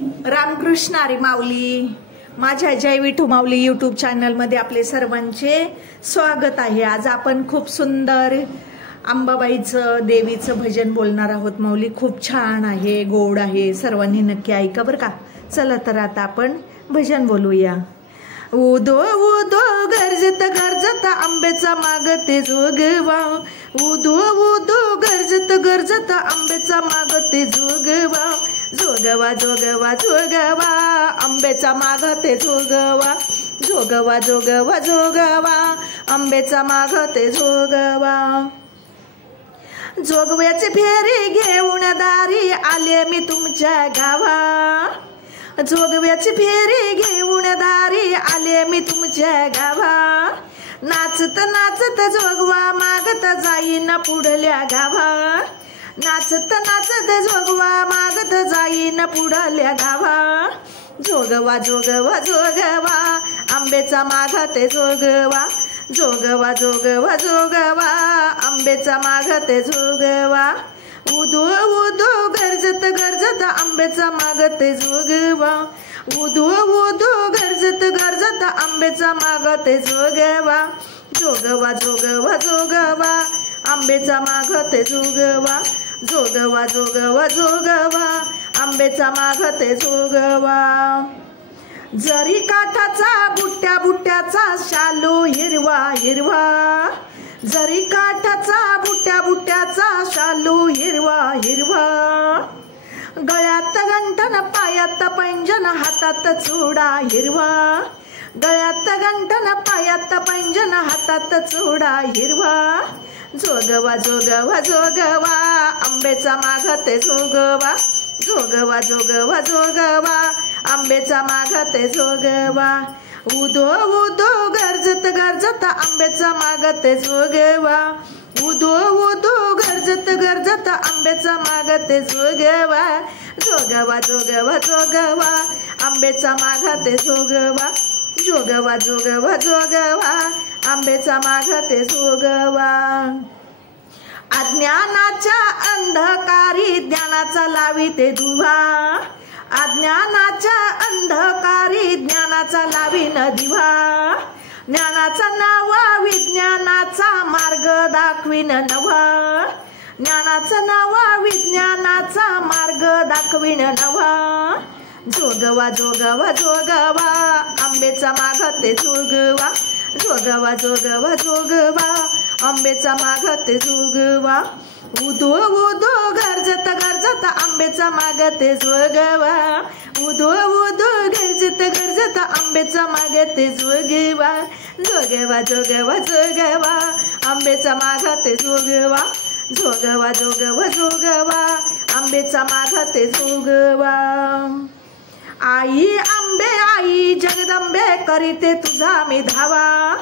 रामकृष्ण हरी माऊली. माझ्या जय विठू माऊली यूट्यूब चॅनलमध्ये आपले सर्वांचे स्वागत आहे. आज आपण खूप सुंदर अंबाबाईचं देवीचं भजन बोलणार आहोत. माऊली खूप छान आहे, गोड आहे. सर्वांनी नक्की ऐका बरं का. चला तर आता आपण भजन बोलूया. उदो उदो गरजत गरजत आंब्याचा मागते जोगवा. उदो उदो गरजत गरजत आंब्याचा मागते जोगवा. जोगवा जोगवा जोगवा आंब्याचा मागते जोगवा. जोगवा जोगवा जोगवा आंब्याचा मागते जोगवा. जोगव्याची फेरी घेऊन दारी आले मी तुमच्या गावा. जोगव्याची फेरी घेऊन दारी आले मी तुमच्या गावा. नाचत नाचत जोगवा मागत जाईन पुढल्या गावा. नाचत नाचत जोगवा मागत जाईन पुढल्या गावा. जोगवा जोगवा जोगवा आंब्याचा मागते जोगवा. जोगवा जोगवा जोगवा आंब्याचा मागते जोगवा. उदो उदो गरजत गरजत आंब्याचा मागते जोगवा. उदो उदो गरजत गरजत आंब्याचा मागते जोगवा. जोगवा जोगवा जोगवा आंब्याचा मागते जोगवा. जोगवा जोगवा जोगवा आंब्याचा मागते जोगवा. जरी काठाचा बुट्ट्या बुट्ट्याचा शालू हिरवा हिरवा. जरी काठाचा बुट्ट्या बुट्ट्याचा शालू हिरवा हिरवा. गळ्यात गंठन पायात पैंजन हातात चुडा हिरवा. गळ्यात गंठन पायात पैंजन हातात चुडा हिरवा. जोगवा जोगवा जोगवा आंब्याचा मागते जोगवा. जोगवा जोगवा जोगवा आंब्याचा मागते जोगवा. उदो उदो गरजत गरजत आंब्याचा मागते जोगवा. उदो उदो गरजत गरजत आंब्याचा मागते जोगवा. जोगवा जोगवा जोगवा आंब्याचा मागते जोगवा. जोगवा जोगवा जोगवा आंब्याचा मागते जोगवा. अज्ञानाच्या अंधकारी ज्ञानाचा लाविते दुवा. अज्ञानाच्या अंधकारी ज्ञानाचा लावीन दिवा. ज्ञानाचा नवा विज्ञानाचा मार्ग दाखवीन नवा. ज्ञानाचा नवा विज्ञानाचा मार्ग दाखवीन नवा. जोगवा जोगवा जोगवा आंब्याचा मागते जोगवा. जोगवा जोगवा जोगवा आंब्याचा मागते जोगवा. उदो उदो गरजत गरजत आंब्याचा मागते जोगवा. उदो उदो गरजत गरजत आंब्याचा मागते जोगवा. जोगवा जोगवा जोगवा आंब्याचा मागते जोगवा. जोगवा जोगवा जोगवा आंब्याचा मागते जोगवा. आई आंबे आई जगदंबे करीते तुझा मी धावा.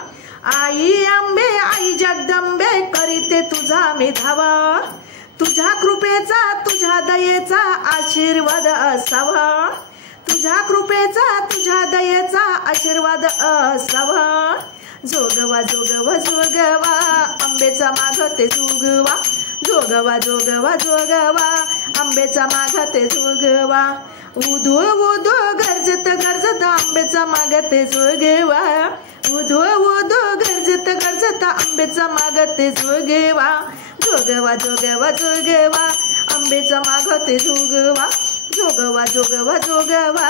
आई आंबे आई जगदंबे करीते तुझा मी धावा. तुझ्या कृपेचा तुझ्या दयेचा आशीर्वाद असावा. तुझ्या कृपेचा तुझ्या दयेचा आशीर्वाद असावा. जोगवा जोगवा जोगवा आंब्याचा मागते जोगवा. जोगवा जोगवा जोगवा आंब्याचा मागते जोगवा. उदो उदो गरजत गरजत आंब्याचा मागते जोगवा. उदो उदो गरजत गरजत आंब्याचा मागते जोगवा. जोगवा जोगवा जोगवा आंब्याचा मागते जोगवा. जोगवा जोगवा जोगवा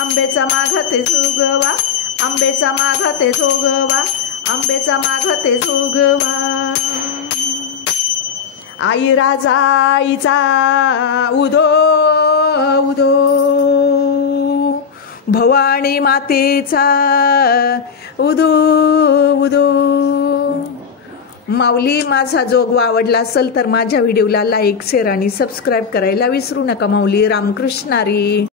आंब्याचा मागते जोगवा. आंब्याचा मागते जोगवा. आंब्याचा मागते जोगवा. आई राजाईचा उदो उदो. भवानी मातेचा उदो उदो. माऊली माझा जोगवा आवडला असेल तर माझ्या व्हिडिओला लाईक शेअर आणि सबस्क्राईब करायला विसरू नका. माऊली रामकृष्ण हरी.